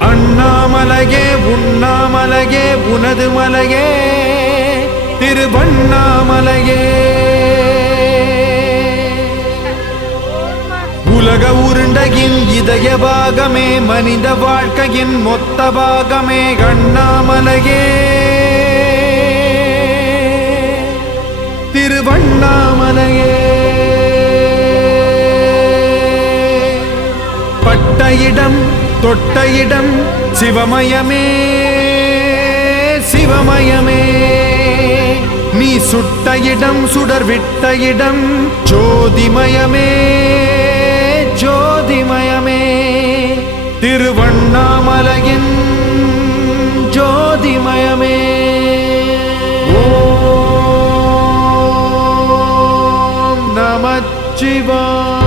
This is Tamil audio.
அண்ணாமலையே உண்ணாமலையே உனது மலையே திருவண்ணாமலையே உலக உருண்டையின் இதய பாகமே மனித வாழ்க்கையின் மொத்த பாகமே அண்ணாமலையே திருவண்ணாமலையே பட்ட இடம் தொட்ட இடம் சிவமயமே சிவமயமே நீ சுட்ட இடம் சுடர் விட்ட இடம் ஜோதிமயமே ஜோதிமயமே திருவண்ணாமலையின் ஜோதிமயமே ஓம் நமச்சிவாய